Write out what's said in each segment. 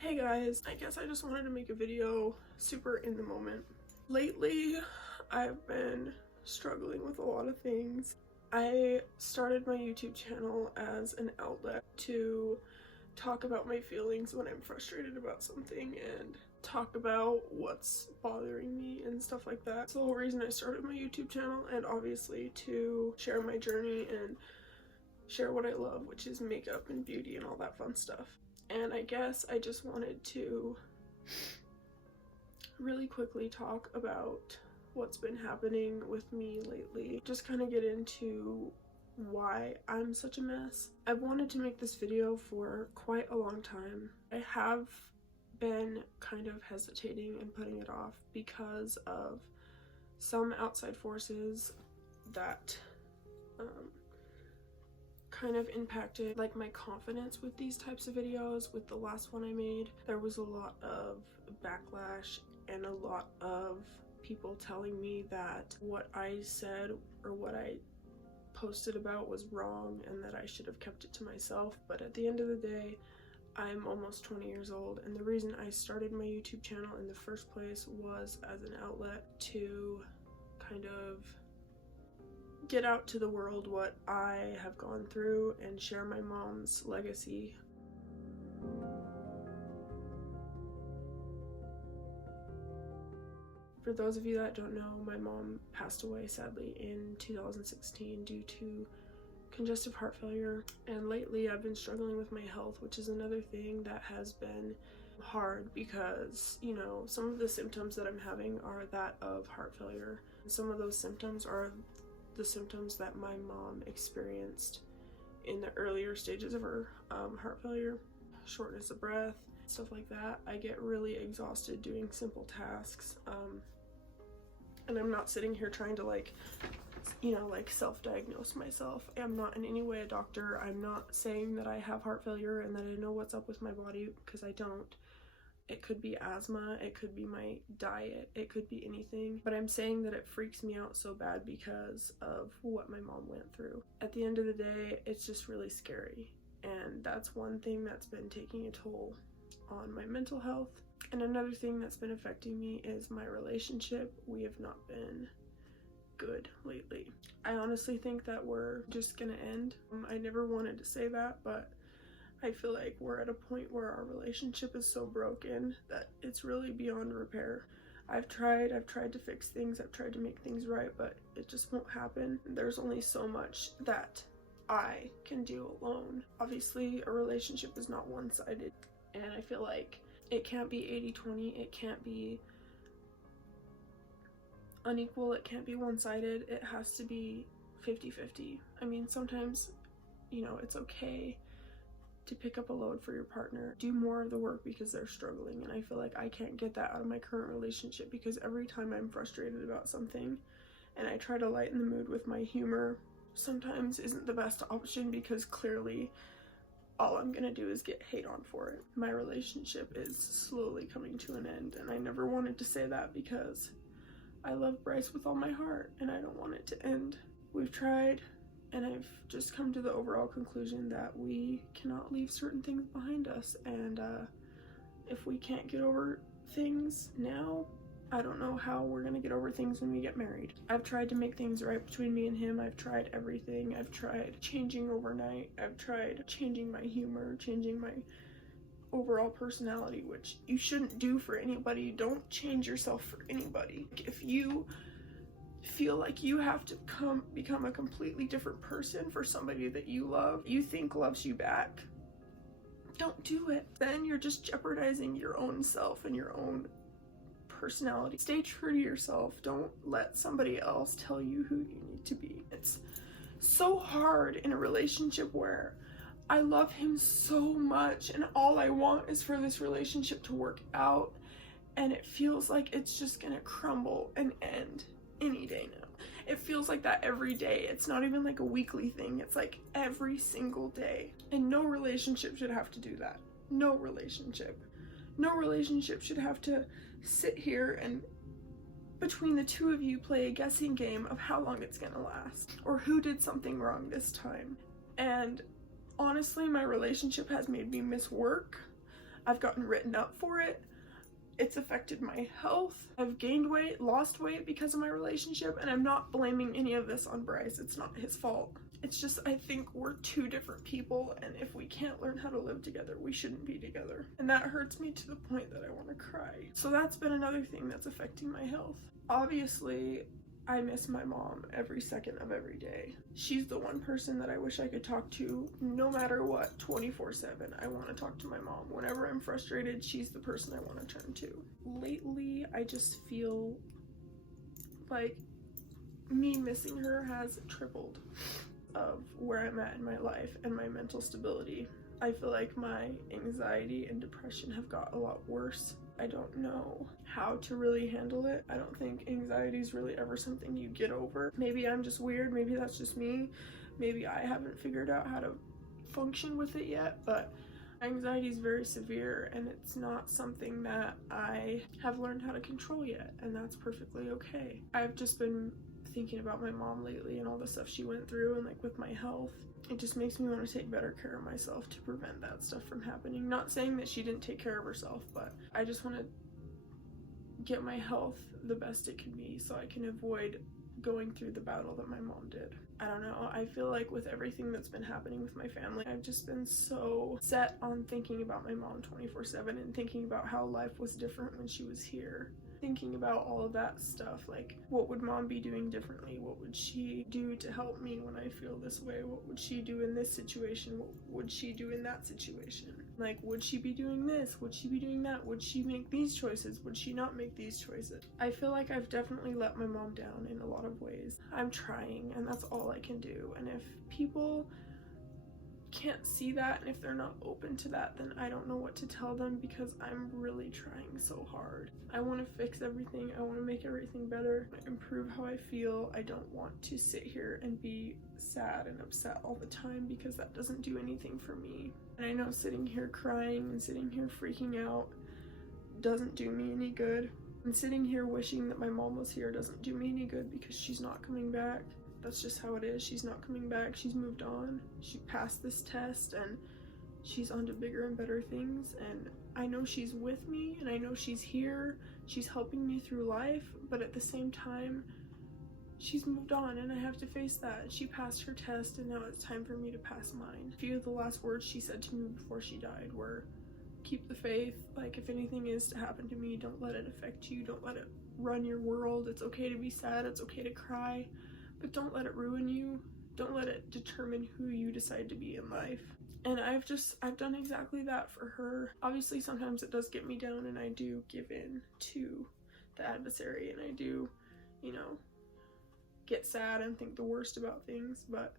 Hey guys, I guess I just wanted to make a video super in the moment. Lately, I've been struggling with a lot of things. I started my YouTube channel as an outlet to talk about my feelings when I'm frustrated about something and talk about what's bothering me and stuff like that. That's the whole reason I started my YouTube channel, and obviously to share my journey and share what I love, which is makeup and beauty and all that fun stuff. And I guess I just wanted to really quickly talk about what's been happening with me lately. Just kind of get into why I'm such a mess. I've wanted to make this video for quite a long time. I have been kind of hesitating and putting it off because of some outside forces that kind of impacted like my confidence with these types of videos. With the last one I made, there was a lot of backlash and a lot of people telling me that what I said or what I posted about was wrong and that I should have kept it to myself. But at the end of the day, I'm almost 20 years old, and the reason I started my YouTube channel in the first place was as an outlet to kind of get out to the world what I have gone through and share my mom's legacy. For those of you that don't know, my mom passed away sadly in 2016 due to congestive heart failure, and lately I've been struggling with my health, which is another thing that has been hard because, you know, some of the symptoms that I'm having are that of heart failure. Some of those symptoms are the symptoms that my mom experienced in the earlier stages of her heart failure. Shortness of breath, stuff like that. I get really exhausted doing simple tasks, and I'm not sitting here trying to like self-diagnose myself. I'm not in any way a doctor. I'm not saying that I have heart failure and that I know what's up with my body, because I don't. It could be asthma, it could be my diet, it could be anything. But I'm saying that it freaks me out so bad because of what my mom went through. At the end of the day, it's just really scary. And that's one thing that's been taking a toll on my mental health. And another thing that's been affecting me is my relationship. We have not been good lately. I honestly think that we're just gonna end. I never wanted to say that, but I feel like we're at a point where our relationship is so broken that it's really beyond repair. I've tried to fix things, I've tried to make things right, but it just won't happen. There's only so much that I can do alone. Obviously, a relationship is not one-sided, and I feel like it can't be 80-20, it can't be unequal, it can't be one-sided, it has to be 50-50. I mean, sometimes, you know, it's okay to pick up a load for your partner, do more of the work because they're struggling, and I feel like I can't get that out of my current relationship because every time I'm frustrated about something and I try to lighten the mood with my humor, sometimes isn't the best option because clearly all I'm gonna do is get hate on for it. My relationship is slowly coming to an end, and I never wanted to say that because I love Bryce with all my heart and I don't want it to end. We've tried, and I've just come to the overall conclusion that we cannot leave certain things behind us, and if we can't get over things now, I don't know how we're gonna get over things when we get married. I've tried to make things right between me and him. I've tried everything. I've tried changing overnight. I've tried changing my humor, changing my overall personality, which you shouldn't do for anybody. Don't change yourself for anybody. If you feel like you have to become a completely different person for somebody that you love, you think loves you back, don't do it. Then you're just jeopardizing your own self and your own personality. Stay true to yourself. Don't let somebody else tell you who you need to be. It's so hard in a relationship where I love him so much and all I want is for this relationship to work out, and it feels like it's just gonna crumble and end any day now. It feels like that every day. It's not even like a weekly thing. It's like every single day. And no relationship should have to do that. No relationship. No relationship should have to sit here and between the two of you play a guessing game of how long it's gonna last or who did something wrong this time. And honestly, my relationship has made me miss work. I've gotten written up for it. It's affected my health. I've gained weight, lost weight because of my relationship, and I'm not blaming any of this on Bryce. It's not his fault. It's just, I think we're two different people, and if we can't learn how to live together, we shouldn't be together. And that hurts me to the point that I want to cry. So that's been another thing that's affecting my health. Obviously, I miss my mom every second of every day. She's the one person that I wish I could talk to no matter what, 24/7. I want to talk to my mom. Whenever I'm frustrated, she's the person I want to turn to. Lately, I just feel like me missing her has tripled of where I'm at in my life and my mental stability. I feel like my anxiety and depression have got a lot worse. I don't know how to really handle it. I don't think anxiety is really ever something you get over. Maybe I'm just weird, maybe that's just me. Maybe I haven't figured out how to function with it yet, but anxiety is very severe and it's not something that I have learned how to control yet, and that's perfectly okay. I've just been thinking about my mom lately and all the stuff she went through, and like with my health, it just makes me want to take better care of myself to prevent that stuff from happening. Not saying that she didn't take care of herself, but I just want to get my health the best it can be so I can avoid going through the battle that my mom did. I don't know, I feel like with everything that's been happening with my family, I've just been so set on thinking about my mom 24/7 and thinking about how life was different when she was here. Thinking about all of that stuff, like what would mom be doing differently? What would she do to help me when I feel this way? What would she do in this situation? What would she do in that situation? Like, would she be doing this? Would she be doing that? Would she make these choices? Would she not make these choices? I feel like I've definitely let my mom down in a lot of ways. I'm trying, and that's all I can do. And if people can't see that, and if they're not open to that, then I don't know what to tell them, because I'm really trying so hard. I want to fix everything. I want to make everything better, improve how I feel. I don't want to sit here and be sad and upset all the time, because that doesn't do anything for me. And I know sitting here crying and sitting here freaking out doesn't do me any good. And sitting here wishing that my mom was here doesn't do me any good, because she's not coming back. That's just how it is. She's not coming back. She's moved on. She passed this test and she's on to bigger and better things. And I know she's with me and I know she's here. She's helping me through life, but at the same time, she's moved on and I have to face that. She passed her test and now it's time for me to pass mine. A few of the last words she said to me before she died were, keep the faith. Like, if anything is to happen to me, don't let it affect you. Don't let it run your world. It's okay to be sad. It's okay to cry. But don't let it ruin you. Don't let it determine who you decide to be in life. And I've done exactly that for her. Obviously, sometimes it does get me down and I do give in to the adversary and I do, get sad and think the worst about things. But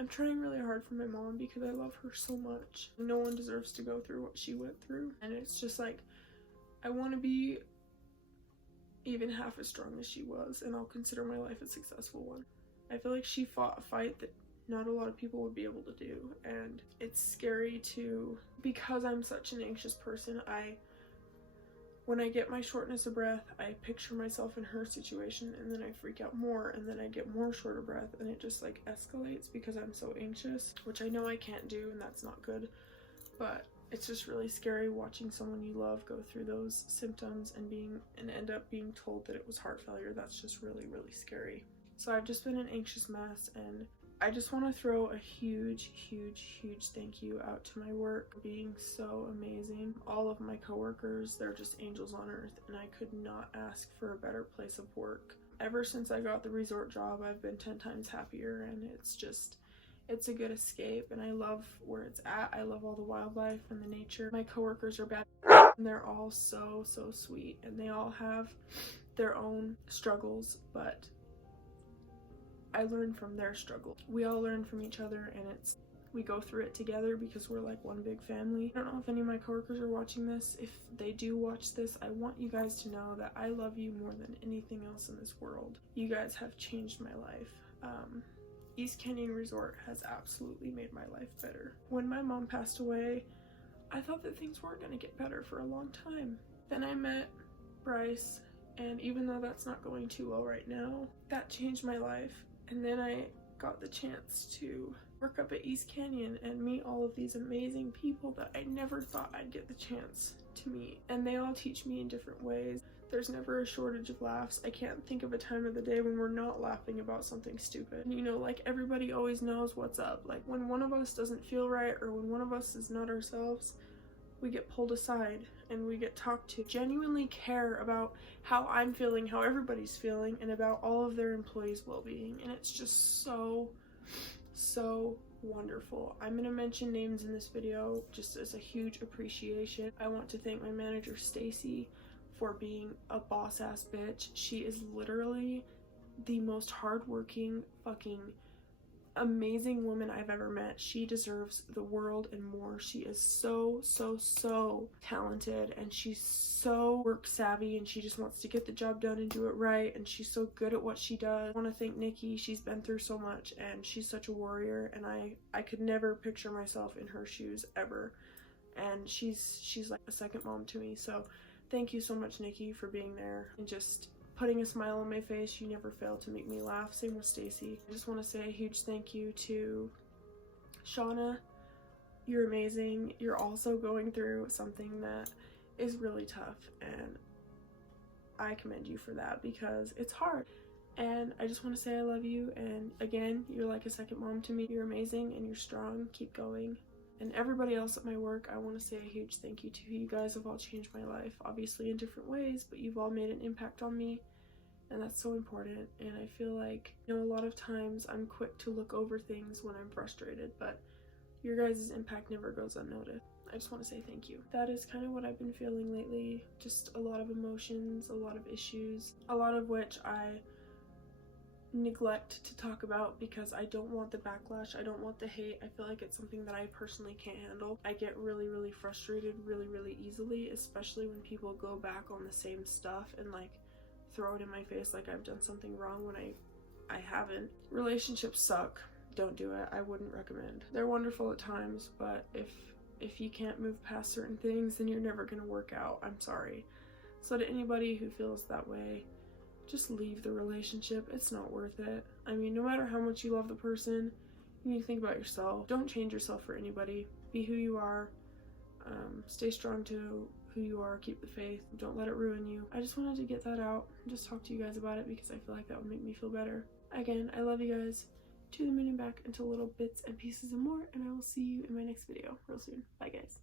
I'm trying really hard for my mom because I love her so much. No one deserves to go through what she went through. And it's just like, I want to be even half as strong as she was, and I'll consider my life a successful one. I feel like she fought a fight that not a lot of people would be able to do, and it's scary because I'm such an anxious person. When I get my shortness of breath, I picture myself in her situation, and then I freak out more, and then I get more short of breath, and it just like escalates because I'm so anxious, which I know I can't do, and that's not good, but it's just really scary watching someone you love go through those symptoms and end up being told that it was heart failure. That's just really, really scary. So I've just been an anxious mess, and I just want to throw a huge, huge, huge thank you out to my work for being so amazing. All of my coworkers, they're just angels on earth, and I could not ask for a better place of work. Ever since I got the resort job, I've been 10 times happier, and it's a good escape, and I love where it's at. I love all the wildlife and the nature. My coworkers are bad, and they're all so, so sweet, and they all have their own struggles, but I learn from their struggle. We all learn from each other, and we go through it together because we're like one big family. I don't know if any of my coworkers are watching this. If they do watch this, I want you guys to know that I love you more than anything else in this world. You guys have changed my life. East Canyon Resort has absolutely made my life better. When my mom passed away, I thought that things weren't going to get better for a long time. Then I met Bryce, and even though that's not going too well right now, that changed my life. And then I got the chance to work up at East Canyon and meet all of these amazing people that I never thought I'd get the chance to meet. And they all teach me in different ways. There's never a shortage of laughs. I can't think of a time of the day when we're not laughing about something stupid. You know, like, everybody always knows what's up. Like, when one of us doesn't feel right or when one of us is not ourselves, we get pulled aside and we get talked to. Genuinely care about how I'm feeling, how everybody's feeling, and about all of their employees' well-being. And it's just so wonderful. I'm gonna mention names in this video just as a huge appreciation. I want to thank my manager Stacy for being a boss-ass bitch. She is literally the most hardworking, fucking amazing woman I've ever met. She deserves the world and more. She is so talented, and she's so work savvy, and she just wants to get the job done and do it right, and she's so good at what she does. I want to thank Nikki. She's been through so much, and she's such a warrior, and I could never picture myself in her shoes ever. And she's like a second mom to me. So thank you so much, Nikki, for being there and just putting a smile on my face. You never fail to make me laugh. Same with Stacy. I just want to say a huge thank you to Shauna. You're amazing. You're also going through something that is really tough, and I commend you for that because it's hard. And I just want to say I love you, and again, you're like a second mom to me. You're amazing and you're strong. Keep going. And everybody else at my work, I want to say a huge thank you to you. You guys have all changed my life, obviously in different ways, but you've all made an impact on me, and that's so important. And I feel like, you know, a lot of times I'm quick to look over things when I'm frustrated, but your guys' impact never goes unnoticed. I just want to say thank you. That is kind of what I've been feeling lately. Just a lot of emotions, a lot of issues, a lot of which I neglect to talk about because I don't want the backlash. I don't want the hate. I feel like it's something that I personally can't handle. I get really frustrated really easily, especially when people go back on the same stuff and like throw it in my face like I've done something wrong when I haven't. Relationships suck. Don't do it. I wouldn't recommend. They're wonderful at times, but if you can't move past certain things, then you're never gonna work out. I'm sorry. So to anybody who feels that way, just leave the relationship. It's not worth it. I mean, no matter how much you love the person, you need to think about yourself. Don't change yourself for anybody. Be who you are. Stay strong to who you are. Keep the faith. Don't let it ruin you. I just wanted to get that out and just talk to you guys about it because I feel like that would make me feel better. Again, I love you guys. To the moon and back, into little bits and pieces and more, and I will see you in my next video real soon. Bye, guys.